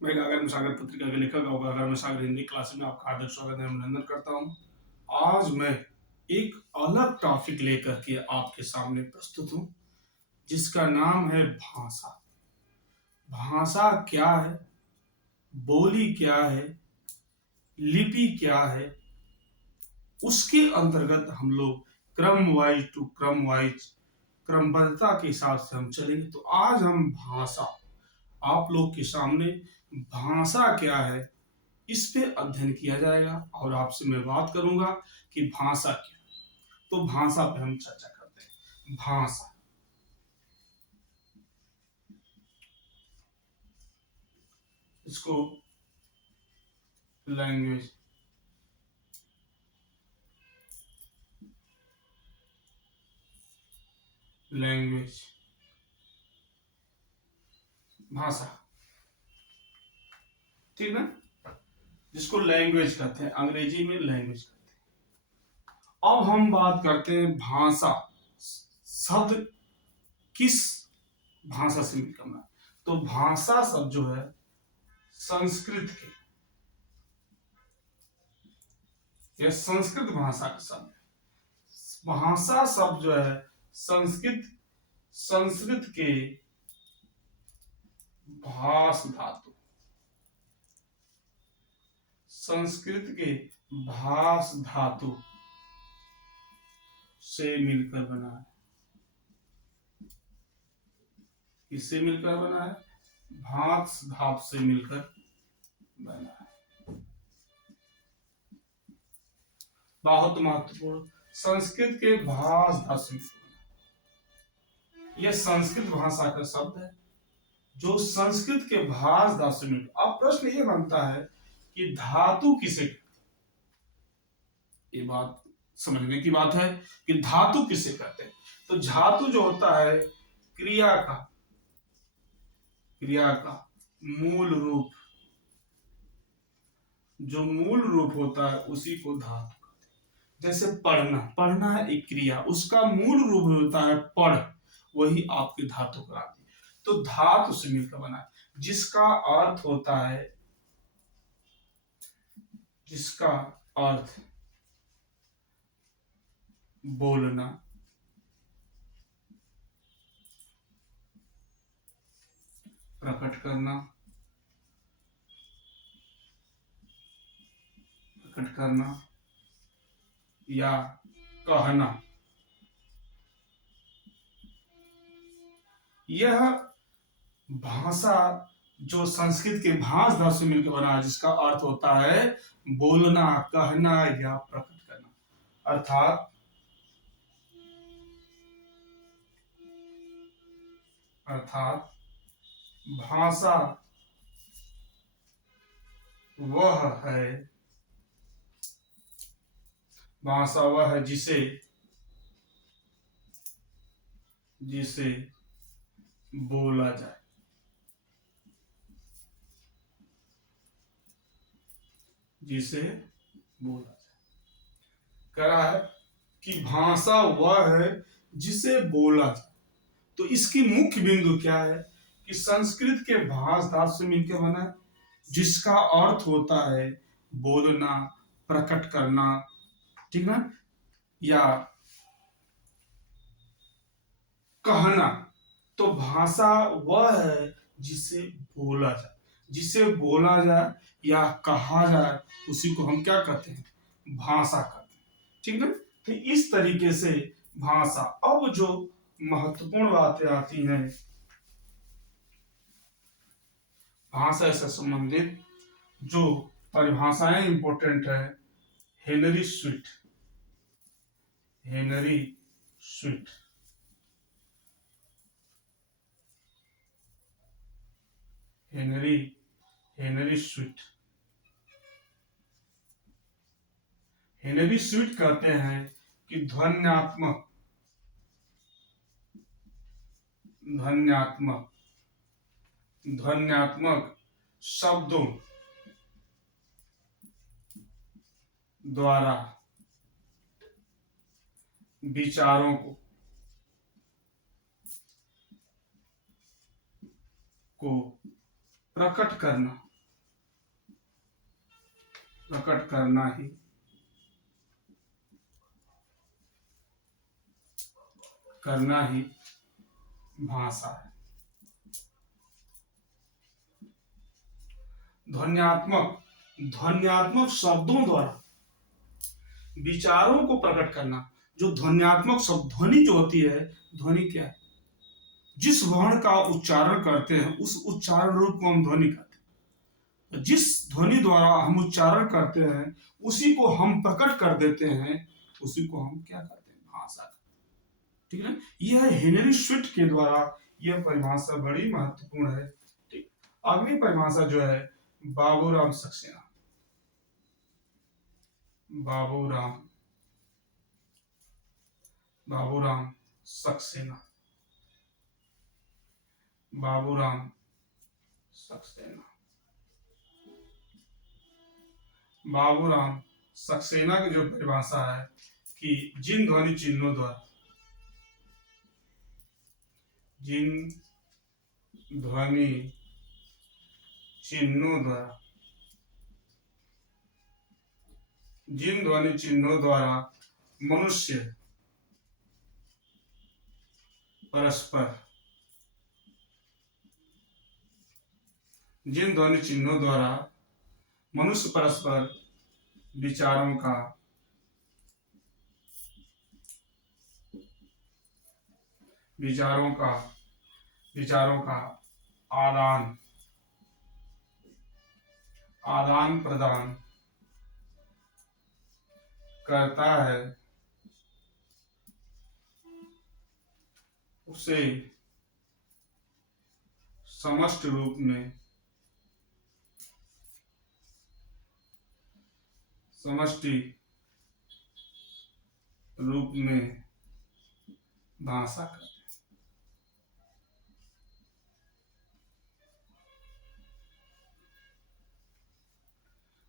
मैं गागर सागर पत्रिका के लेखक और गागर सागर हिंदी क्लासेस में आपका हार्दिक स्वागत एवं अभिनंदन करता हूँ। आज मैं एक अलग टॉपिक लेकर के आपके सामने प्रस्तुत हूँ, जिसका नाम है भाषा। भाषा क्या है, बोली क्या है, लिपि क्या है, उसके अंतर्गत हम लोग क्रम वाइज टू क्रम वाइज क्रमबद्धता के हिसाब से हम चलेंगे। तो आज हम भाषा, आप लोग के सामने भाषा क्या है इस पे अध्ययन किया जाएगा और आपसे मैं बात करूंगा कि भाषा क्या है। तो भाषा पे हम चर्चा करते हैं। भाषा, इसको लैंग्वेज, लैंग्वेज, भाषा, ठीक ना, जिसको लैंग्वेज कहते हैं, अंग्रेजी में लैंग्वेज कहते हैं। अब हम बात करते हैं भाषा शब्द किस भाषा से मिलकर बना है। तो भाषा शब्द जो है संस्कृत के, यह संस्कृत भाषा का शब्द है। भाषा शब्द जो है संस्कृत के भाष धातु, संस्कृत के भाष धातु से मिलकर बना है। किससे मिलकर बना है? भाष धातु से मिलकर बना है। बहुत महत्वपूर्ण, संस्कृत के भाष धातु से मिलकर बना है। यह संस्कृत भाषा का शब्द है जो संस्कृत के भाष धातु से मिलकर। अब प्रश्न यह बनता है कि धातु किसे, ये बात समझने की बात है कि धातु किसे कहते हैं। तो धातु जो होता है क्रिया का मूल रूप, जो मूल रूप होता है उसी को धातु कहते हैं। जैसे पढ़ना है एक क्रिया, उसका मूल रूप होता है पढ़, वही आपकी धातु कहलाती है। तो धातु से मिलकर बना है, जिसका अर्थ होता है, जिसका अर्थ बोलना, प्रकट करना या कहना। यह भाषा जो संस्कृत के भाष धातु से मिलकर बना है, जिसका अर्थ होता है बोलना, कहना या प्रकट करना। अर्थात भाषा वह है जिसे बोला जाए। कह रहा है कि भाषा वह है जिसे बोला जाए। तो इसकी मुख्य बिंदु क्या है कि संस्कृत के भाष धातु से मिलकर बना है, जिसका अर्थ होता है बोलना, प्रकट करना, ठीक है, या कहना। तो भाषा वह है जिसे बोला जाए या कहा जाए, उसी को हम क्या कहते हैं? भाषा कहते हैं, ठीक है। तो इस तरीके से भाषा। अब जो महत्वपूर्ण बातें आती हैं भाषा से संबंधित, जो परिभाषाएं इंपॉर्टेंट है, हेनरी स्वीट हेनरी स्वीट कहते हैं कि ध्वन्यात्मक शब्दों द्वारा विचारों को प्रकट करना प्रकट करना ही भाषा है। ध्वन्यात्मक शब्दों द्वारा विचारों को प्रकट करना। जो ध्वन्यात्मक शब्द, ध्वनि जो होती है, ध्वनि क्या है? जिस वर्ण का उच्चारण करते हैं उस उच्चारण रूप को हम ध्वनि कहते हैं। जिस ध्वनि द्वारा हम उच्चारण करते हैं उसी को हम प्रकट कर देते हैं, उसी को हम क्या कहते हैं? भाषा। ठीक है। यह हेनरी स्विफ्ट के द्वारा यह परिभाषा बड़ी महत्वपूर्ण है। ठीक। अगली परिभाषा जो है बाबूराम सक्सेना। बाबूराम सक्सेना। बाबूराम सक्सेना। बाबूराम सक्सेना की जो परिभाषा है कि जिन ध्वनि चिन्हों द्वारा मनुष्य परस्पर विचारों का आदान प्रदान करता है, उसे समष्टि रूप में भाषा कहते हैं।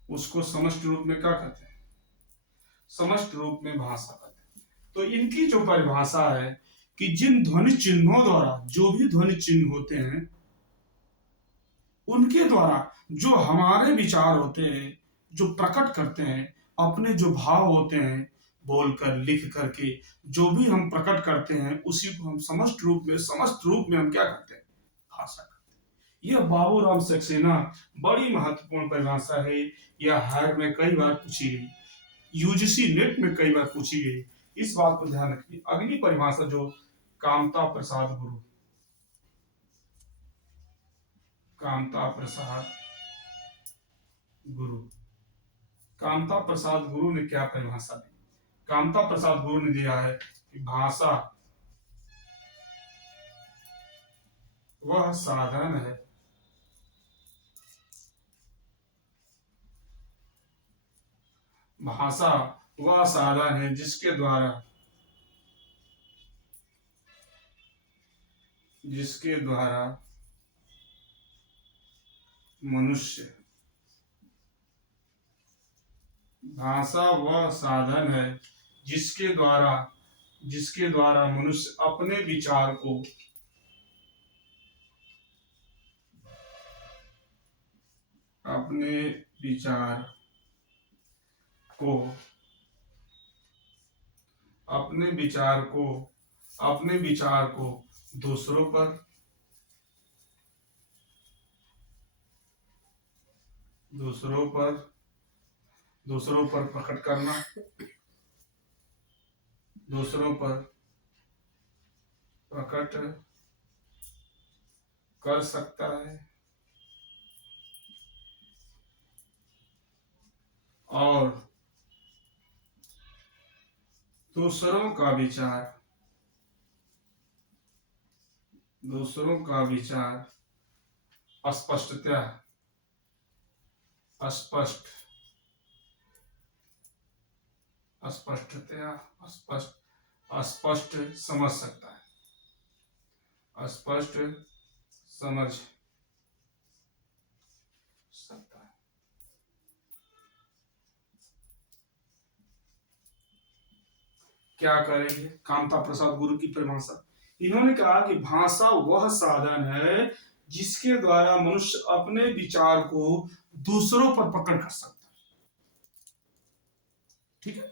उसको समष्टि रूप में क्या कहते हैं? समष्टि रूप में भाषा कहते हैं। तो इनकी जो परिभाषा है कि जिन ध्वनि चिन्हों द्वारा, जो भी ध्वनि चिन्ह होते हैं उनके द्वारा जो हमारे विचार होते हैं, जो प्रकट करते हैं, अपने जो भाव होते हैं, बोलकर लिख करके जो भी हम प्रकट करते हैं उसी को हम समस्त रूप में हम क्या करते हैं? भाषा करते हैं। यह बाबूराम सक्सेना बड़ी महत्वपूर्ण परिभाषा है। यह हायर में कई बार पूछी गई, यूजीसी नेट में कई बार पूछी गई। इस बात को ध्यान रखिए। अगली परिभाषा जो कामता प्रसाद गुरु। कामता प्रसाद गुरु ने क्या परिभाषा दी? कामता प्रसाद गुरु ने दिया है कि भाषा वह साधन है जिसके द्वारा मनुष्य अपने विचार को दूसरों पर प्रकट करना, दूसरों पर प्रकट कर सकता है और दूसरों का विचार स्पष्ट समझ सकता है। क्या करेंगे? कामता प्रसाद गुरु की परिभाषा इन्होंने कहा कि भाषा वह साधन है जिसके द्वारा मनुष्य अपने विचार को दूसरों पर प्रकट कर सकता है। ठीक है।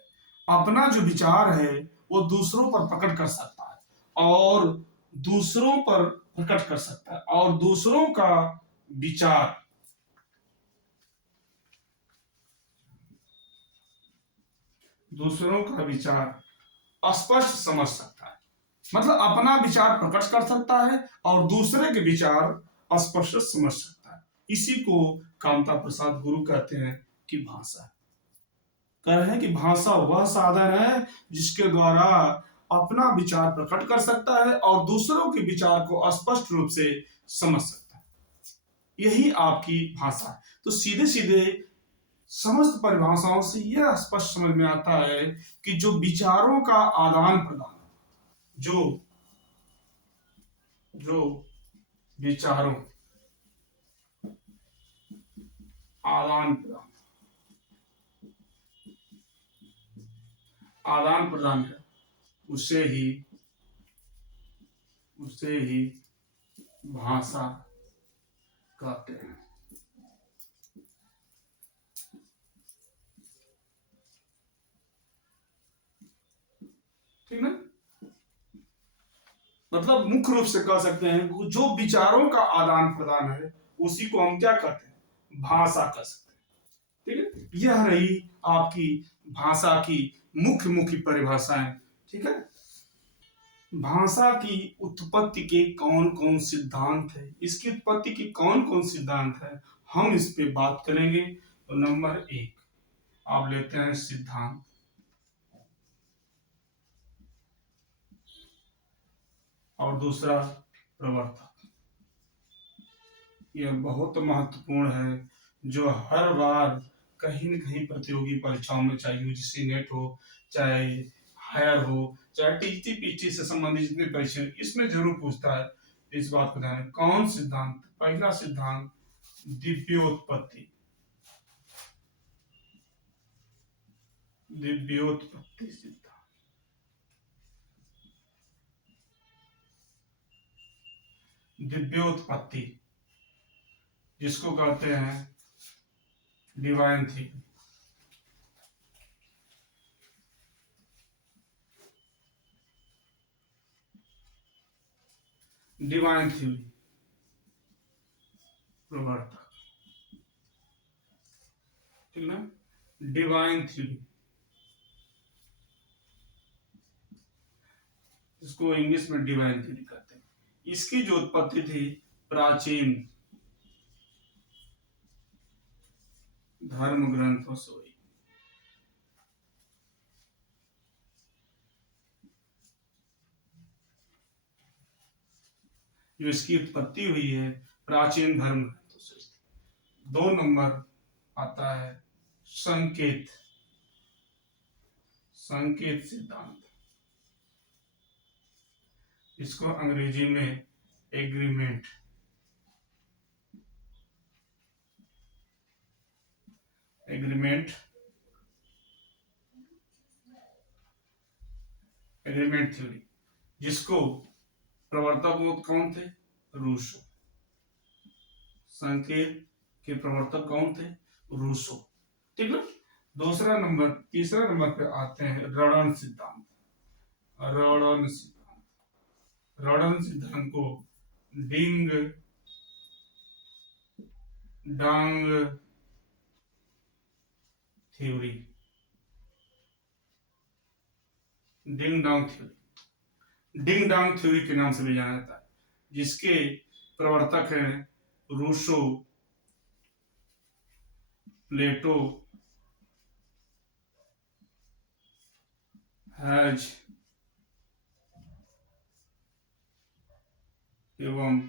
अपना जो विचार है वो दूसरों पर प्रकट कर सकता है और दूसरों पर प्रकट कर सकता है और विचार दूसरों का विचार स्पष्ट समझ सकता है। मतलब अपना विचार प्रकट कर सकता है और दूसरे के विचार स्पष्ट समझ सकता है। इसी को कामता प्रसाद गुरु कहते हैं कि भाषा। कह रहे हैं कि भाषा वह साधन है जिसके द्वारा अपना विचार प्रकट कर सकता है और दूसरों के विचार को स्पष्ट रूप से समझ सकता है। यही आपकी भाषा है। तो सीधे सीधे समस्त परिभाषाओं से यह स्पष्ट समझ में आता है कि जो विचारों का आदान प्रदान, जो जो विचारों आदान प्रदान आदान प्रदान है, उसे ही भाषा कहते हैं। ठीक ना। मतलब मुख्य रूप से कह सकते हैं जो विचारों का आदान प्रदान है उसी को हम क्या कहते हैं, भाषा कह सकते हैं। ठीक है। यह रही आपकी भाषा की मुख्य मुख्य परिभाषाएं। ठीक है। भाषा की उत्पत्ति के कौन कौन सिद्धांत है, इसकी उत्पत्ति की कौन कौन सिद्धांत है, हम इस पे बात करेंगे। तो नंबर 1 आप लेते हैं सिद्धांत, और दूसरा प्रवर्तक। यह बहुत महत्वपूर्ण है, जो हर बार कहीं न कहीं प्रतियोगी परीक्षाओं में, चाहे यूजीसी नेट हो, चाहे हायर हो, चाहे टीटी पीटी से संबंधित जितने परीक्षा, इसमें जरूर पूछता है। इस बात को ध्यान रखें। कौन सिद्धांत, पहला सिद्धांत दिव्योत्पत्ति। दिव्योत्पत्ति सिद्धांत, दिव्योत्पत्ति जिसको कहते हैं डिवाइन थ्योरी। डिवाइन थ्योरी प्रवर्तक, ठीक ना। डिवाइन थ्योरी, इसको इंग्लिश में डिवाइन थ्योरी कहते हैं। इसकी जो उत्पत्ति थी प्राचीन धर्म ग्रंथों से हुई। जो इसकी उत्पत्ति हुई है प्राचीन धर्म ग्रंथों से। 2 नंबर आता है संकेत, संकेत सिद्धांत। इसको अंग्रेजी में एग्रीमेंट, एग्रीमेंट एग्रीमेंट थ्योरी, जिसको प्रवर्तक कौन थे, रूसो। संकेत के प्रवर्तक कौन थे, रूसो। ठीक है। दूसरा नंबर, तीसरा नंबर पे आते हैं रणन सिद्धांत। रणन सिद्धांत, रणन सिद्धांत को डिंग डांग थ्योरी, डिंग डांग थ्योरी, डिंग डांग थ्योरी के नाम से भी जाना जाता है, जिसके प्रवर्तक हैं रूसो, प्लेटो, हैज एवं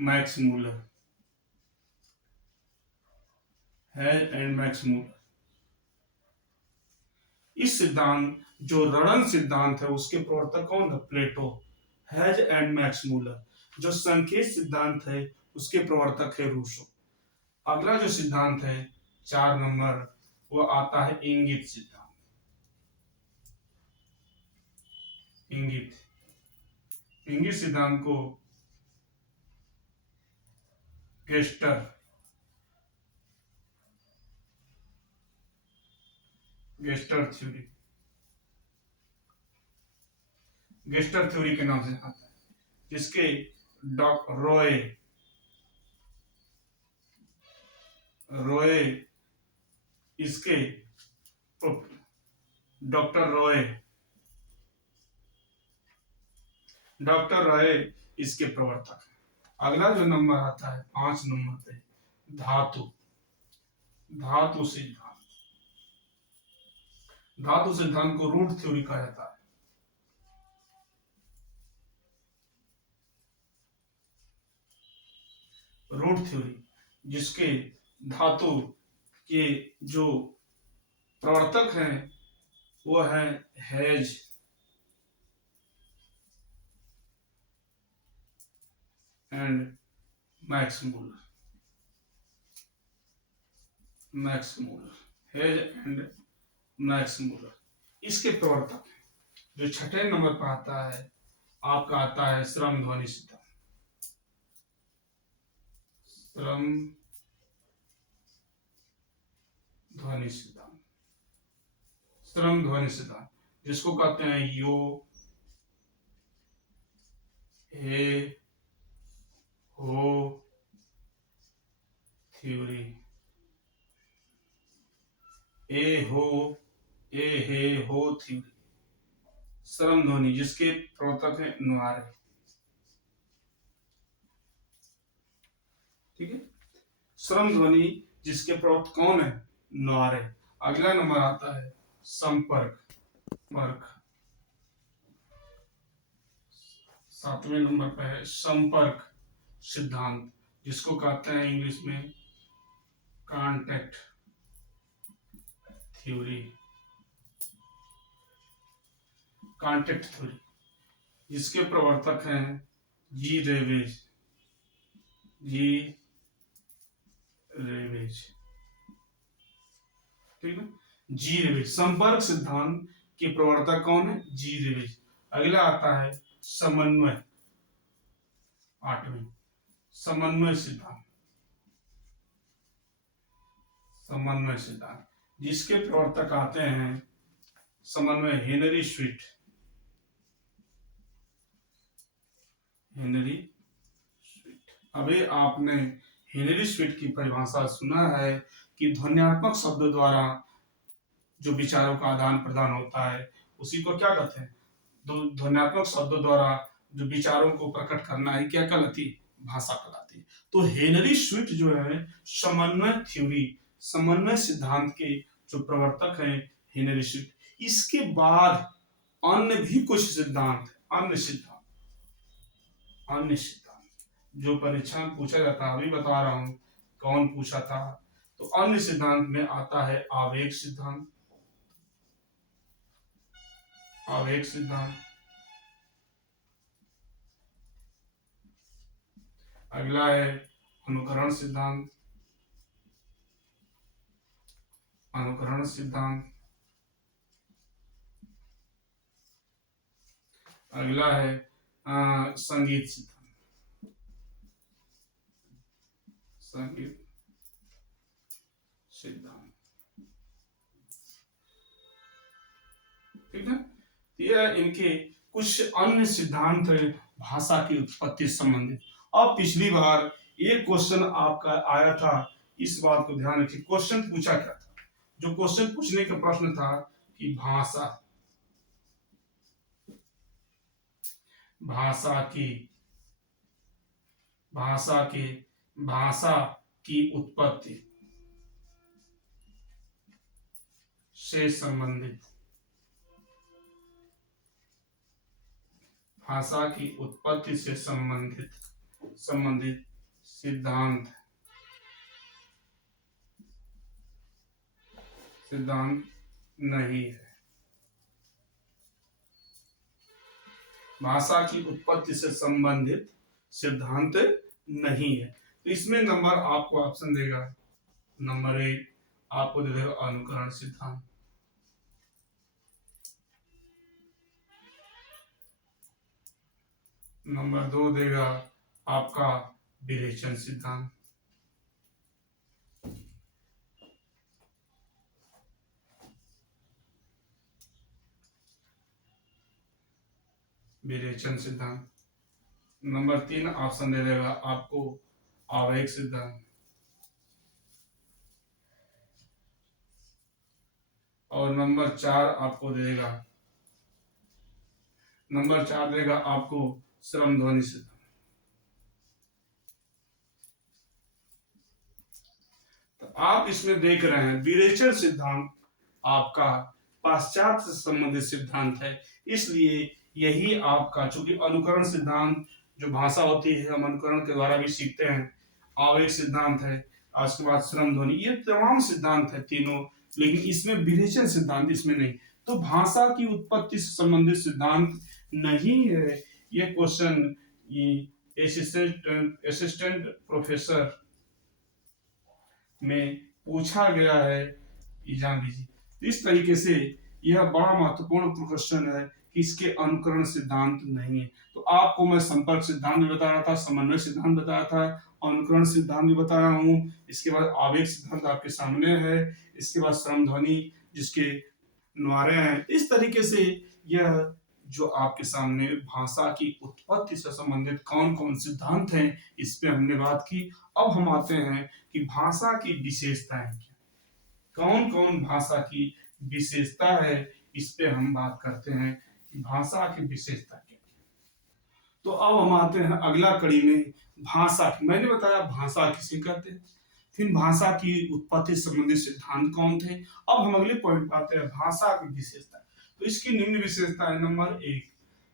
Max Muller. Has and Max Muller. इस सिद्धांत, जो रणन सिद्धांत है, उसके प्रवर्तक कौन है, प्लेटो, हैज एंड मैक्स मूलर। जो संकेत सिद्धांत है उसके प्रवर्तक है रूसो। अगला जो सिद्धांत है 4 नंबर, वो आता है इंगित सिद्धांत। इंगित, इंगित सिद्धांत को gesture, gesture theory, gesture theory के नाम से आता है, जिसके डॉक रॉय रॉय इसके डॉक्टर रॉय डॉक्टर रॉय इसके प्रवर्तक हैं। अगला जो नंबर आता है 5 नंबर पे, धातु धातु सिद्धांत। धातु सिद्धांत को रूट थ्योरी कहा जाता है। रूट थ्योरी, जिसके धातु के जो प्रवर्तक हैं वो है hedge and Max Muller. Hedge and Max Muller इसके प्रवर्तक हैं। जो छठे नंबर पर आता है आपका आता है श्रम ध्वनि सिद्धांत। श्रम ध्वनि सिद्धांत, श्रम ध्वनि सिद्धांत, जिसको कहते हैं यो हे हो थ्योरी। ए हे हो थ्योरी, श्रम ध्वनि, जिसके प्रवर्तक है नुआरे। ठीक है, श्रम ध्वनि जिसके प्रवर्तक कौन है? नुआरे। अगला नंबर आता है संपर्क मर्क। 7वें नंबर पर है संपर्क सिद्धांत, जिसको कहते हैं इंग्लिश में कांटेक्ट थ्योरी। कांटेक्ट थ्योरी, जिसके प्रवर्तक हैं जी रेवेज। ठीक है, जी रेवेज। संपर्क सिद्धांत के प्रवर्तक कौन है? जी रेवेज। अगला आता है समन्वय, 8वें समन्वय सिद्धांत। समन्वय सिद्धांत, जिसके प्रवर्तक आते हैं समन्वय हेनरी स्वीट। अभी आपने हेनरी स्वीट की परिभाषा सुना है कि ध्वन्यात्मक शब्दों द्वारा जो विचारों का आदान प्रदान होता है उसी को क्या कहते हैं? ध्वन्यात्मक शब्दों द्वारा जो विचारों को प्रकट करना है क्या कहलाती? भाषा कहलाती। तो हेनरी स्वीट जो है समन्वय थ्योरी, समन्वय सिद्धांत के जो प्रवर्तक हैं हेनरी स्वीट। इसके बाद अन्य भी कुछ सिद्धांत, अन्य सिद्धांत जो परीक्षा में पूछा जाता है, अभी बता रहा हूं कौन पूछा था। तो अन्य सिद्धांत में आता है आवेग सिद्धांत। आवेग सिद्धांत, अगला है अनुकरण सिद्धांत। अनुकरण सिद्धांत, अगला है संगीत सिद्धांत। संगीत सिद्धांत, ठीक है। ये इनके कुछ अन्य सिद्धांत भाषा की उत्पत्ति संबंधित। अब पिछली बार एक क्वेश्चन आपका आया था, इस बात को ध्यान रखिए। क्वेश्चन पूछा क्या था? जो क्वेश्चन पूछने का प्रश्न था कि भाषा की उत्पत्ति से संबंधित, भाषा की उत्पत्ति से संबंधित सिद्धांत नहीं है। भाषा की उत्पत्ति से संबंधित सिद्धांत नहीं है। तो इसमें नंबर आपको ऑप्शन देगा, नंबर 1 आपको दे देगा अनुकरण सिद्धांत, नंबर 2 देगा आपका विरेचन सिद्धांत, विरेचन सिद्धांत। नंबर 3 ऑप्शन दे देगा आपको आवेग सिद्धांत। और नंबर 4 आपको देगा, नंबर 4 देगा आपको श्रम ध्वनि सिद्धांत। तो आप इसमें देख रहे हैं विरेचन सिद्धांत आपका पाश्चात्य से संबंधित सिद्धांत है, इसलिए यही आपका, चूंकि अनुकरण सिद्धांत जो भाषा होती है हम अनुकरण के द्वारा भी सीखते हैं, आवेग सिद्धांत है, उसके बाद श्रम ध्वनि, ये तमाम सिद्धांत है तीनों, लेकिन इसमें विरेचन सिद्धांत इसमें नहीं। तो भाषा की उत्पत्ति से संबंधित सिद्धांत नहीं है ये क्वेश्चन। ये असिस्टेंट प्रोफेसर में पूछा गया है, ये जान लीजिए। इस तरीके से यह बड़ा महत्वपूर्ण क्वेश्चन है कि इसके अनुकरण सिद्धांत नहीं है। तो आपको मैं संपर्क सिद्धांत भी बता रहा था, समन्वय सिद्धांत बताया था, अनुकरण सिद्धांत भी बता रहा हूँ, इसके बाद आवेग सिद्धांत आपके सामने है, इसके बाद श्रम ध्वनि जिसके नारे हैं। इस तरीके से यह जो आपके सामने भाषा की उत्पत्ति से संबंधित कौन कौन सिद्धांत हैं इस पे हमने बात की। अब हम आते हैं कि भाषा की विशेषताएं क्या, कौन कौन भाषा की विशेषता है, इस पे हम बात करते हैं कि भाषा की विशेषता क्या। तो अब हम आते हैं अगला कड़ी में, भाषा की। मैंने बताया भाषा किसे कहते हैं, फिर भाषा की उत्पत्ति संबंधित सिद्धांत कौन थे। अब हम अगले पॉइंट पर आते हैं, भाषा की विशेषता। तो इसकी निम्न विशेषता है। नंबर 1,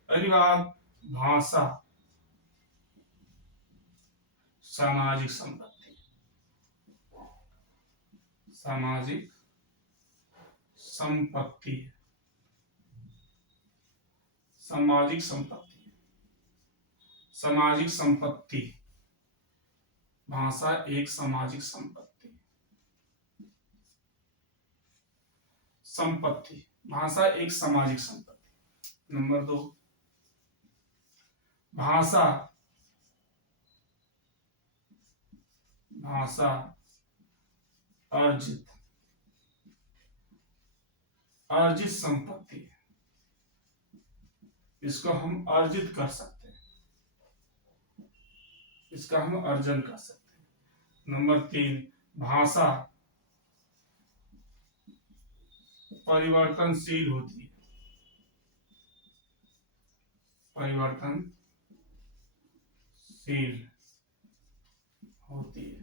पहली बात, भाषा सामाजिक संपत्ति, सामाजिक संपत्ति, सामाजिक संपत्ति, सामाजिक संपत्ति, भाषा एक सामाजिक संपत्ति, संपत्ति, भाषा एक सामाजिक संपत्ति। नंबर 2, भाषा, भाषा अर्जित, अर्जित संपत्ति, इसको हम अर्जित कर सकते हैं, इसका हम अर्जन कर सकते हैं। नंबर 3, भाषा परिवर्तनशील होती है, परिवर्तनशील होती है,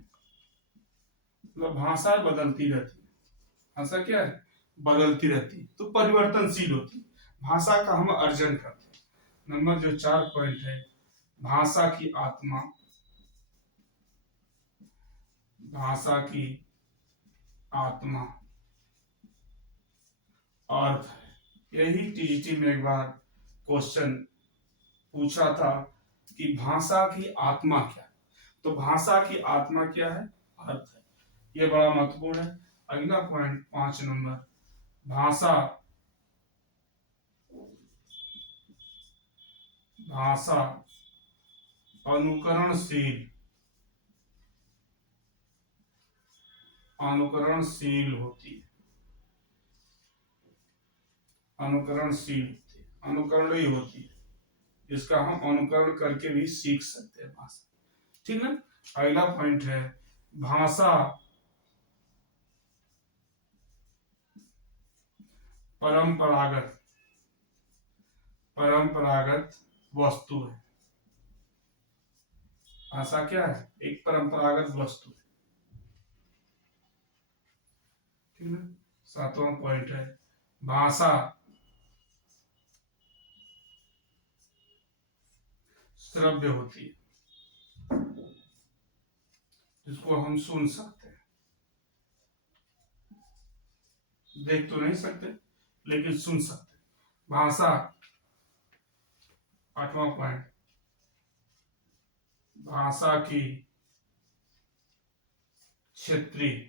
मतलब भाषा बदलती रहती है, भाषा क्या है, बदलती रहती है, तो परिवर्तनशील होती है, भाषा का हम अर्जन करते हैं। नंबर जो 4 पॉइंट है, भाषा की आत्मा, भाषा की आत्मा अर्थ है। यही टीजीटी में एक बार क्वेश्चन पूछा था कि भाषा की आत्मा क्या है, तो भाषा की आत्मा क्या है, अर्थ है। ये बड़ा महत्वपूर्ण है। अगला पॉइंट 5 नंबर, भाषा, भाषा अनुकरणशील, अनुकरणशील होती है, अनुकरणशील होती है, अनुकरणीय होती है, इसका हम अनुकरण करके भी सीख सकते हैं भाषा, ठीक है। अगला पॉइंट है, भाषा परंपरागत, परंपरागत वस्तु है, भाषा क्या है, एक परंपरागत वस्तु है, ठीक है। 7वां पॉइंट है, भाषा श्रव्य होती है, जिसको हम सुन सकते हैं, देख तो नहीं सकते लेकिन सुन सकते हैं। भाषा, 8वां पॉइंट, भाषा की क्षेत्रीय,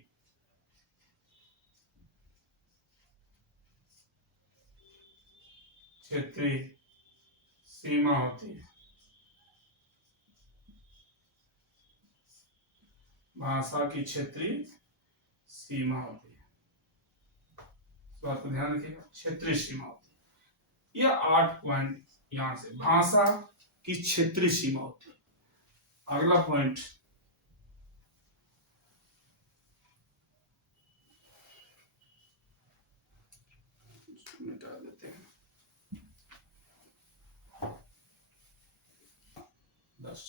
क्षेत्रीय सीमा होती है, भाषा की क्षेत्रीय सीमा होती है, इस बात को ध्यान रखिएगा, क्षेत्रीय सीमा होती है। यह 8 पॉइंट यहां से भाषा की क्षेत्रीय सीमा होती है। अगला पॉइंट, मिटा देते हैं 10।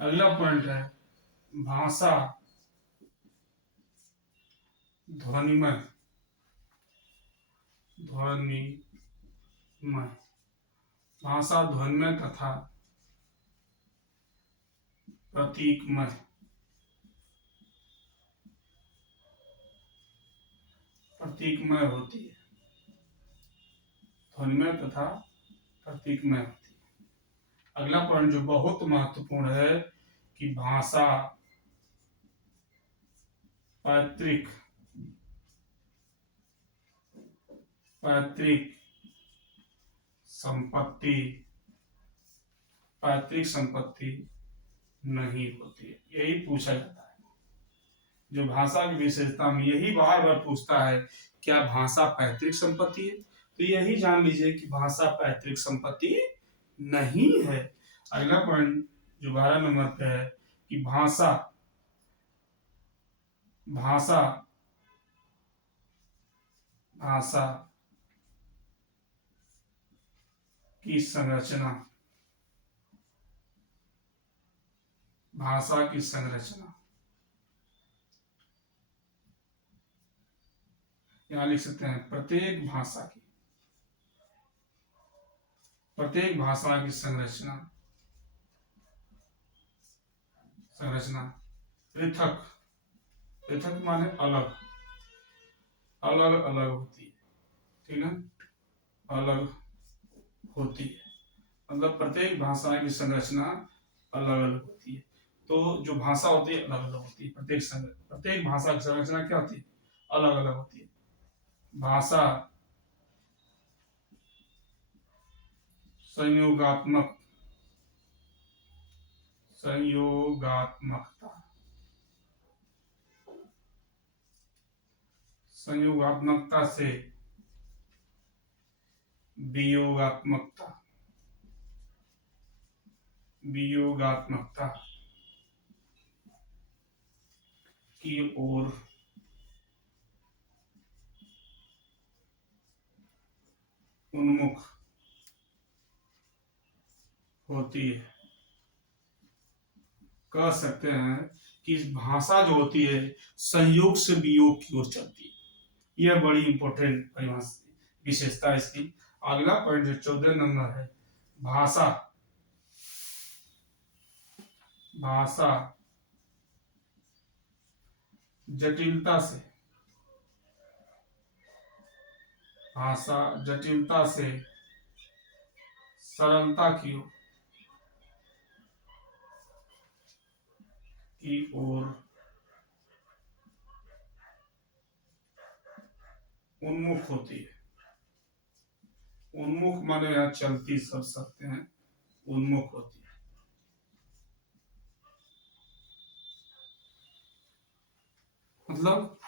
अगला पॉइंट है भाषा ध्वनिमय, ध्वनिमय, भाषा ध्वनिमय तथा प्रतीकमय, प्रतीकमय होती है, ध्वनिमय तथा प्रतीकमय होती है। अगला पॉइंट जो बहुत महत्वपूर्ण है कि भाषा पैतृक, पैतृक संपत्ति, पैतृक संपत्ति नहीं होती है। यही पूछा जाता है जो भाषा की विशेषता में, यही बार बार पूछता है क्या भाषा पैतृक संपत्ति है, तो यही जान लीजिए कि भाषा पैतृक संपत्ति नहीं है। अगला पॉइंट जो 12 नंबर पे है कि भाषा, भाषा, भाषा की संरचना, भाषा की संरचना, यहां लिख सकते हैं प्रत्येक भाषा की, प्रत्येक भाषा की संरचना, संरचना पृथक, पृथक माने अलग, अलग अलग होती है, ठीक है, अलग होती है, मतलब प्रत्येक भाषा की संरचना अलग अलग होती है। तो जो भाषा होती है अलग अलग होती है, प्रत्येक भाषा की संरचना क्या होती है, अलग अलग होती है। भाषा संयोगात्मक, संयोगात्मकता, संयोगात्मकता से वियोगात्मकता, वियोगात्मकता की ओर उन्मुख होती है। कह सकते हैं कि भाषा जो होती है संयोग से वियोग की ओर चलती है। यह बड़ी इंपॉर्टेंट परिभाषा, विशेषता इसकी। अगला पॉइंट जो 14 नंबर है, भाषा, भाषा जटिलता से, भाषा जटिलता से सरलता की ओर उन्मुख होती है। उन्मुख माने यहाँ चलती सब सकते हैं, उन्मुख होती है। मतलब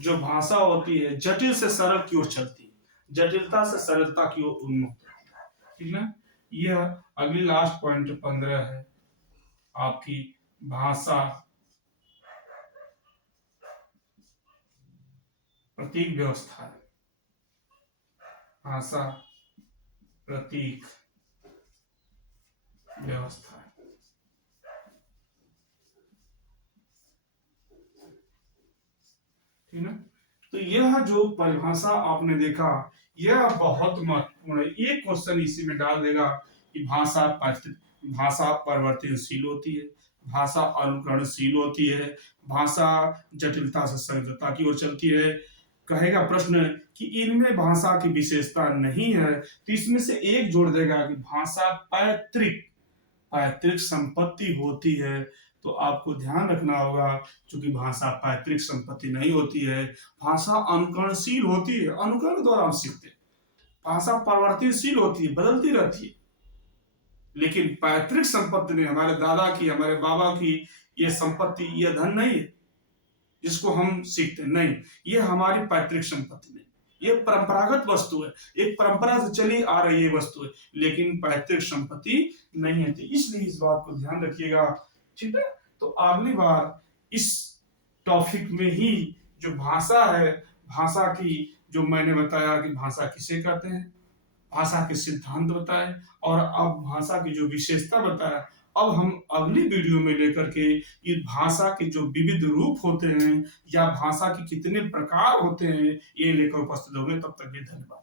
जो भाषा होती है जटिल से सरल की ओर चलती है, जटिलता से सरलता की ओर उन्मुख होती है, ठीक है। यह अगली लास्ट पॉइंट 15 है आपकी, भाषा प्रतीक व्यवस्था है, भाषा प्रतीक व्यवस्था है, ठीक है। तो यह जो परिभाषा आपने देखा यह बहुत महत्वपूर्ण है। एक क्वेश्चन इसी में डाल देगा कि भाषा भाषा परिवर्तनशील होती है, भाषा अनुकरणशील होती है, भाषा जटिलता से सरलता की ओर चलती है। कहेगा प्रश्न कि इनमें भाषा की विशेषता नहीं है, तो इसमें से एक जोड़ देगा कि भाषा पैतृक, पैतृक संपत्ति होती है। तो आपको ध्यान रखना होगा, क्योंकि भाषा पैतृक संपत्ति नहीं होती है, भाषा अनुकरणशील होती है, अनुकरण द्वारा हम सीखते हैं। भाषा परिवर्तनशील होती है, बदलती रहती है, लेकिन पैतृक संपत्ति नहीं, हमारे दादा की, हमारे बाबा की ये संपत्ति, ये धन नहीं है जिसको हम सीखते हैं, नहीं, ये हमारी पैतृक संपत्ति नहीं। ये परंपरागत वस्तु है, एक परंपरा से चली आ रही है वस्तु है, लेकिन पैतृक संपत्ति नहीं है। तो इसलिए इस बात को ध्यान रखिएगा, ठीक है। तो अगली बार इस टॉपिक में ही जो भाषा है, भाषा की जो मैंने बताया कि भाषा किसे कहते हैं, भाषा के सिद्धांत बताए, और अब भाषा की जो विशेषता बताया, अब हम अगली वीडियो में लेकर के ये भाषा के जो विविध रूप होते हैं या भाषा के कितने प्रकार होते हैं ये लेकर उपस्थित होंगे। तब तक के धन्यवाद।